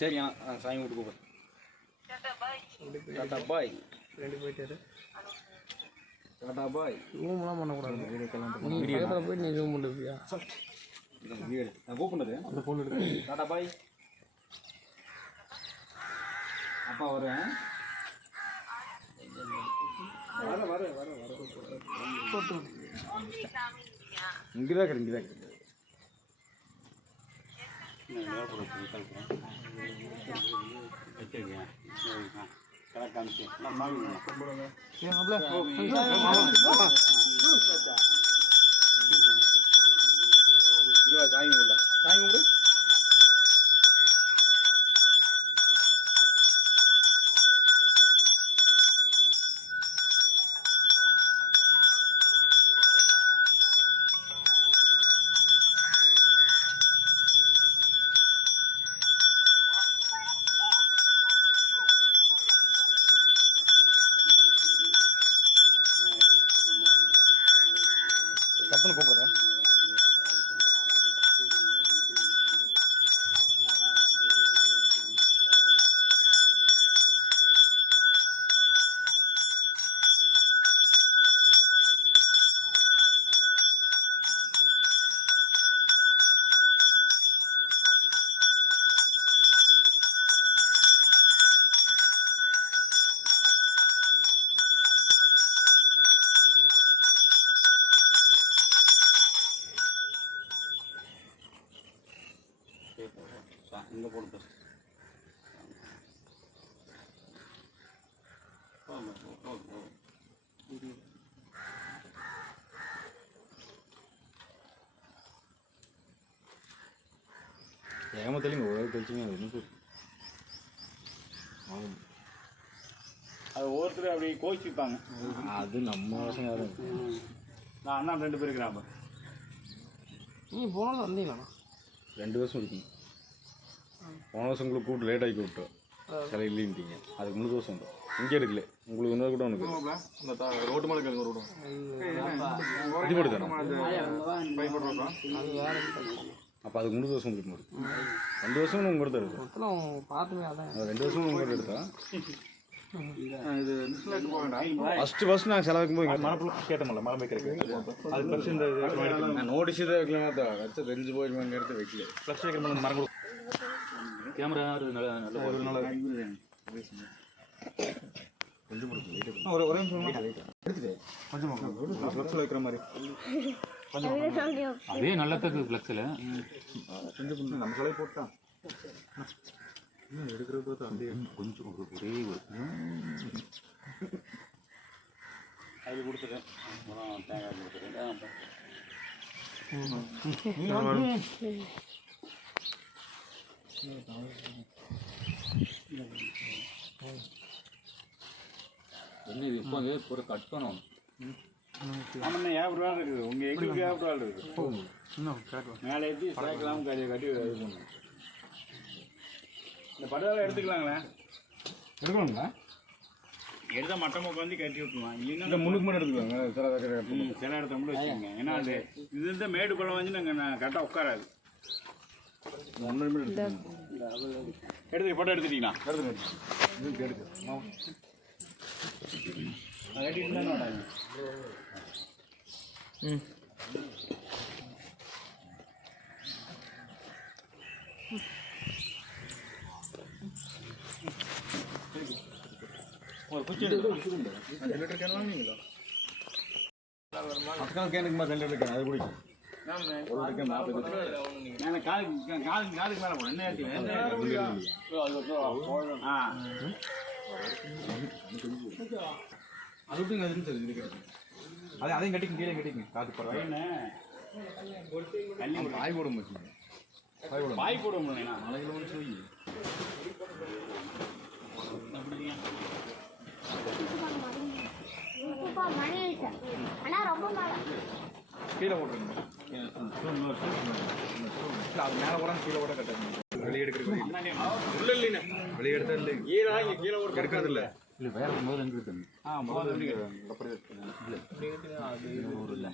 சரி சாமி கூப்பிட்டு கூப்பிடு. டாட்டா பாய். ரெண்டு போயிட்டாரு. டாட்டா பாய். ரூம்லாம் பண்ணக்கூடாது. வீடியோ போய் நீ ரூம் பண்ணுவியா? நான் கூப்பிடுறது அந்த ஃபோன் எடுத்து. டாட்டா பாய். அப்பா வரேன். வர இங்கதான் இருக்கு. சாமி கும்பிடு. தப்புன்னு கூப்பிடுறேன். இங்கே போட்டு ஏமாத்தலிங்க ஒரு கழிச்சிங்க அது இன்னும் அது ஒவ்வொருத்தரும் அப்படி கோச்சிப்பாங்க. அது நம்ம வருஷம் யாரும் நான் அண்ணா 2 பேர் இருக்கிறாங்க. நீ போனது வந்தீங்களா? 2 வருஷம் இருக்குங்க. போன வருஷம் உங்களுக்கு கூப்பிட்டு லேட் ஆகி கூப்பிட்டோம். சில இல்லைன்ட்டீங்க. அதுக்கு 3 வருஷம் வந்தோம். இங்கே எடுக்கல. உங்களுக்கு இன்னொரு கூட உனக்கு ரோட்டு மேலே கேட்க ரோடு இது போட்டு தானே. அப்போ அதுக்கு 3 வருஷம் உங்களுக்கு 2 வருஷம் உங்கள் கூட எடுத்தோம். பார்த்துமே அதான் 2 வருஷம் உங்கள் கூட எடுத்தோம். ஃபர்ஸ்ட் நாங்கள் செலவுக்கும் போது மரப்புல கேட்டோம்ல மரம் வைக்கிறதுக்கு அது ப்ளஸ் இந்த நான் நோட்டீஸ் இதை வைக்கலாம் தான் வச்சு தெரிஞ்சு போய் அங்கே எடுத்து வைக்கல. ப்ளஸ் வைக்கிற மரம் கொடு. கேமரா நல்ல ஒரு ஒரே நிமிஷம் எடுத்துட்டு கொஞ்சம் ஃப்ளெக்ஸில் வைக்கிற மாதிரி அதே நல்லதுக்கு ஃப்ளெக்ஸில் கொஞ்சம் நம்ம செலவு போட்டான் எடுக்கிறது பார்த்தா அந்த கொஞ்சம் ஒரே அது கொடுத்துட்டேன். தேங்காய் கொடுத்துட்டேன். என்ன இது இப்போ வந்து ஒரு கட் பண்ணணும். ஆமாண்ணா 50 ரூபா இருக்குது. உங்கள் எங்களுக்கு 50 ரூபா இருக்குது. மேலே ஏற்றி சேர்க்கலாம் கட்டி இது பண்ணணும். இந்த படுதால எடுத்துக்கலாங்களே. எடுக்கணுங்களா? எடுத்தால் மட்டமாக உட்காந்து கட்டி விட்டுருவான். இல்லைன்னா முன்னுக்கு மட்டும் எடுத்துக்கலாங்க. சில இடத்த மட்டும் வச்சுக்கோங்க. ஏன்னா அது இது இருந்தால் மேடு பழம் வந்து நாங்கள் கரெக்டாக உட்காராது. எடுத்து ஃபோட்டோ எடுத்துட்டீங்களா? எடுத்து கட்டிட்டு தானே வராங்க. ஒரு குச்சி எடுத்து 2 லிட்டர் கேன் வாங்கினீங்களா? அதுக்கான கேனுக்கு மாதிரி 2 லிட்டர் கேன் அது குடிக்கும். காலுக்கு மேலே போடும். அது விட்டுங்க அதுன்னு சரி இருக்கிறது. அதையும் கட்டிங்க கீழே கட்டிங்க. காற்று போடுறேன். பாய் போட மாட்டீங்க. பாய் போட முடியல. மலையில் வந்து சொல்லி கீழே போட்டுருங்க. அது மேலே கூட கீழே கூட கட்டாது. வெளியே எடுக்கிறது உள்ள இல்லைண்ணே. வெளியே எடுத்தா இல்லை. கீழே ஒரு எடுக்கிறது இல்லை. இல்லை வேற முதல்ல எங்களுக்கு முதல்ல இல்லை